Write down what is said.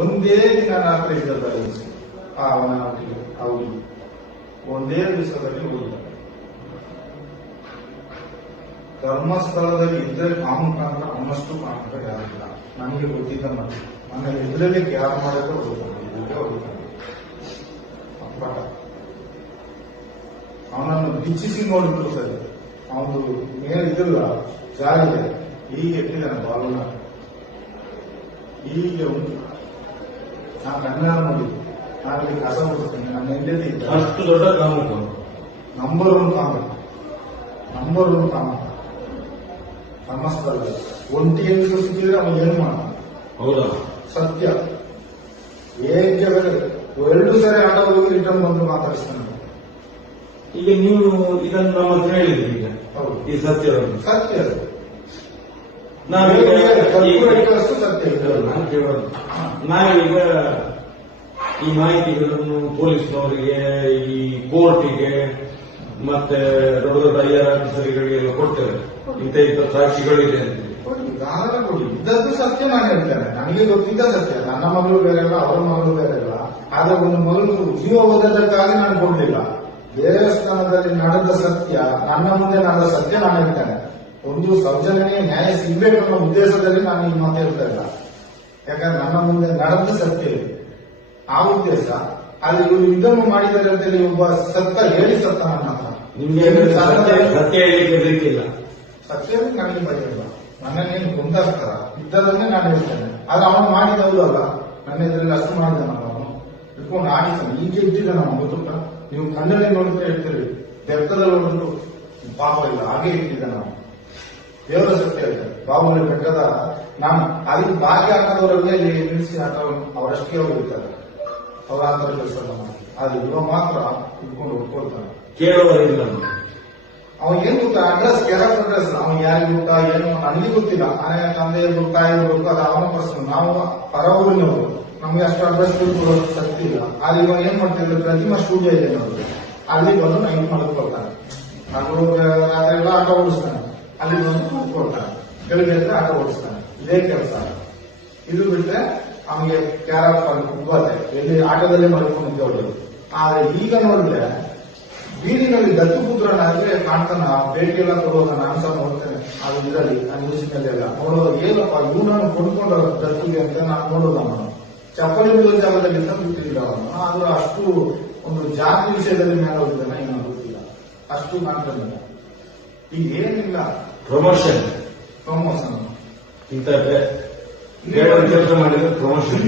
ಒಂದೇ ದಿನ ರಾತ್ರಿ ಇದ್ದದ್ದು ಅವನ ಅವ್ರು ಒಂದೇ ದಿವಸದಲ್ಲಿ ಹೋಗಿದ್ದಾರೆ. ಧರ್ಮಸ್ಥಳದಲ್ಲಿ ಇದ್ರೆ ಕಾಮಕಾಂತ ಅವನಷ್ಟು ಕಾಮಕ ಯಾರಿಲ್ಲ. ನನಗೆ ಗೊತ್ತಿದ್ದ ಮತ್ತೆ ನನ್ನ ಎದುರಲ್ಲಿ ಯಾರು ಮಾಡೋಕೆ ಹೋಗ್ತಾನೆ ಅಪ್ಪಟ. ಅವನನ್ನು ಬಿಚ್ಚಿಸಿ ನೋಡಿದ್ರು ಸರಿ, ಅವನು ಮೇಲೆ ಇದಿಲ್ಲ ಜಾರಿದೆ, ಈಗ ಎಟ್ಟಿದ್ದಾನೆ ಬಾಲನ, ಈಗ ಉಂಟು. ನಾನು ಕಣ್ಣಾರ ನೋಡಿ ನಾನಲ್ಲಿ ಕಸ ಬಿಡ್ತೇನೆ. ನನ್ನ ಎಲ್ಲೆಲ್ಲಿ ಇದ್ದ ಅಷ್ಟು ದೊಡ್ಡ ಕಾಮಕ, ನಂಬರ್ ಒನ್ ಕಾಮಕ ಧರ್ಮಸ್ಥಳದಲ್ಲಿ. ಒಂಟಿಯಲ್ಲಿ ಸಿಕ್ಕಿದ್ರೆ ಅವನು ಏನು ಮಾಡ್ತಾನೆ? ಹೌದಾ? ಸತ್ಯ. ಹೇಗೆ 2 ಸಾರಿ ಆಟ ಹೋಗಿ ರಿಟರ್ನ್ ಬಂದು ಮಾತಾಡಿಸ್ತಾನೆ. ಈಗ ನೀವು ಇದನ್ನು ನಮ್ಮ ಹತ್ರ ಹೇಳಿದ್ರಿ, ಈಗ ಈ ಸತ್ಯ ಸತ್ಯ ನಾವೀಗ ಸತ್ಯ ನಾನು ಕೇಳೋದು, ನಾವೀಗ ಈ ಮಾಹಿತಿಗಳನ್ನು ಪೊಲೀಸ್ನವರಿಗೆ, ಈ ಕೋರ್ಟಿಗೆ, ಮತ್ತೆ ದೊಡ್ಡ ದೊಡ್ಡ ಐಆರ್ ಆಫೀಸರ್ಗಳಿಗೆಲ್ಲ ಕೊಡ್ತೇವೆ. ಇಂಥ ಸಾಕ್ಷಿಗಳಿದೆ ಅಂತ ದಾಖಲೆ ಕೊಡಿ. ಇದ್ದದ್ದು ಸತ್ಯ ನಾನು ಹೇಳ್ತೇನೆ. ನನಗೆ ಗೊತ್ತಿದ್ದ ಸತ್ಯ. ನನ್ನ ಮಗಳು ಬೇರೆ ಅಲ್ಲ, ಅವರ ಮಗಳು ಬೇರೆ ಅಲ್ಲ. ಆದ್ರೆ ಒಂದು ಮಗಳು ಜೀವ ಓದೋದಕ್ಕಾಗಿ ನಾನು ಕೊಡ್ಲಿಲ್ಲ. ದೇವಸ್ಥಾನದಲ್ಲಿ ನಡೆದ ಸತ್ಯ, ನನ್ನ ಮುಂದೆ ನಡೆದ ಸತ್ಯ ನಾನು ಹೇಳ್ತೇನೆ. ಒಂದು ಸೌಜನ್ಯನೇ ನ್ಯಾಯ ಸಿಗ್ಬೇಕು ಅನ್ನೋ ಉದ್ದೇಶದಲ್ಲಿ ನಾನು ಈ ಮಾತು ಹೇಳ್ತಾ ಇಲ್ಲ. ಯಾಕಂದ್ರೆ ನನ್ನ ಮುಂದೆ ನಡೆದ ಸತ್ಯ ಇದೆ, ಆ ಉದ್ದೇಶ. ಆದ್ರೆ ಇವರು ಇದನ್ನು ಮಾಡಿದ್ದಾರೆ ಅಂತೇಳಿ ಒಬ್ಬ ಸತ್ತ ಹೇಳಿ ಸತ್ತ ನನ್ನ ಹತ್ರ. ನಿಮ್ಗೆ ಸತ್ಯ ಹೇಳಿಕೆ ಬೇಕಿಲ್ಲ. ಸತ್ಯ ನನಗೆ ಬಗೆಯಿಲ್ಲ. ನನ್ನನ್ನೇನು ಗೊಂದಾಗ್ತಾರ ಇದ್ದದನ್ನೇ ನಾನು ಹೇಳ್ತೇನೆ. ಆದ್ರೆ ಅವನು ಮಾಡಿದವಳು ಅಲ್ಲ, ನನ್ನ ಇದರಲ್ಲಿ ಅಷ್ಟು ಮಾಡಿದಾನಲ್ಲ ಅವನು, ಇಟ್ಕೊಂಡು ಆಡಿದ್ದಾನೆ. ಈಗ ಇದ್ದಿದ್ದಾನೆ ಅವನು, ಗೊತ್ತುಂಟ? ನೀವು ಕಣ್ಣಲ್ಲಿ ನೋಡಿದ್ರೆ ಹೇಳ್ತೀರಿ, ಬೆಟ್ಟದಲ್ಲಿ ನೋಡಿದ್ರು ಪಾಪ ಇಲ್ಲ, ಹಾಗೆ ಇಟ್ಟಿದ್ದಾನೆ ಅವನು. ದೇವರ ಸತ್ಯ ಹೇಳ್ತಾರೆ. ಬಾಹುಬಲಿ ಬೆಟ್ಟದ ನಾನು ಅದಕ್ಕೆ ಭಾಗ್ಯ ಹಾಕೋದವರಲ್ಲೇ ಇಲ್ಲಿ ನಿಲ್ಲಿಸಿ ಆಟ ಅವರಷ್ಟೇ ಅವರು ಇರ್ತಾರೆ. ಅವರ ಆ ಥರ ಕೆಲಸ ಮಾಡಿ. ಆದ್ರೆ ಇವ ಮಾತ್ರ ಇಟ್ಕೊಂಡು ಒಪ್ಕೊಳ್ತಾನೆ. ಕೇಳುವರಿಲ್ಲ. ಅವನ್ ಏನ್ ಗೊತ್ತಾ, ಅಡ್ರೆಸ್ ಕ್ಯಾರೆಕ್ಟರ್ ಅಡ್ರೆಸ್ ಅವ್ನು ಯಾರಿಗೆ ಗೊತ್ತಾ ಏನು ನನಗೆ ಗೊತ್ತಿಲ್ಲ. ಮನೆ ತಂದೆ ಗೊತ್ತಾ ಏನು ಗೊತ್ತಾ, ಅದು ಅವನ ಪ್ರಶ್ನೆ. ನಾವು ಪರ ಊರಿನವರು, ನಮ್ಗೆ ಅಷ್ಟು ಅಡ್ರೆಸ್ ಕೊಡೋದು ಶಕ್ತಿ ಇಲ್ಲ. ಆದ್ರೆ ಇವಾಗ ಏನ್ ಮಾಡ್ತಿದ್ರೆ, ಪ್ರತಿಮಾ ಸ್ಟುಡಿಯೋ ಇದೆ ನೋಡಿ, ಅಲ್ಲಿ ಬಂದು ನೈಟ್ ಮಲಗ್ಕೊಳ್ತಾನೆ. ಅದು ರಾತ್ರಿ ಎಲ್ಲ ಆಟ ಓಡಿಸ್ತಾನೆ. ಅಲ್ಲಿ ಬಂದು ಕೂತ್ಕೊಳ್ತಾನೆ, ಬೆಳಿಗ್ಗೆ ಎದ್ರೆ ಆಟ ಓಡಿಸ್ತಾನೆ. ಇದೇ ಕೆಲಸ. ಇದು ಬಿಟ್ರೆ ಅವನಿಗೆ ಕ್ಯಾರಫ್ ಉಬ್ಬತ್ತೆ, ಎಲ್ಲಿ ಆಟದಲ್ಲೇ ಮಲ್ಕೊಂಡಿದ್ದೆ ಒಳ್ಳೆದು. ಆದ್ರೆ ಈಗ ನೋಡಿದ್ರೆ ಬೀದಿನಲ್ಲಿ ದತ್ತುಪುತ್ರನಾದ್ರೆ ಕಾಣ್ತಾನ, ಭೇಟಿ ಎಲ್ಲ ಕೊಡುವಾಗ ನಾನು ಸಹ ನೋಡ್ತೇನೆ. ಅದು ಇದರಲ್ಲಿ ನ್ಯೂಸಿನಲ್ಲಿ ಎಲ್ಲ ನೋಡೋದು, ಏನಪ್ಪ ಇವನನ್ನು ಕೊಂಡ್ಕೊಂಡ ದತ್ತುಗೆ ಅಂತ ನಾನು ನೋಡೋದು. ಅವನು ಚಪ್ಪಲಿ ಬಿಡುವ ಜಾಗದಲ್ಲಿ ಬಿಟ್ಟಿಲ್ಲ ಅವನು. ಆದ್ರೂ ಅಷ್ಟು ಒಂದು ಜಾತಿ ವಿಷಯದಲ್ಲಿ ಮೇಲೆ ಹೋಗಿದ್ದಾನೆ, ಏನೋ ಗೊತ್ತಿಲ್ಲ. ಅಷ್ಟು ಕಾಣ್ತಾನೆ. ಈಗ ಏನಿಲ್ಲ, ಪ್ರಮೋಷನ್ ಪ್ರಮೋಷನ್ ಇಂಥ ಬೇಡ ಕೆಲಸ ಮಾಡಿದ್ರೆ ಪ್ರಮೋಷನ್.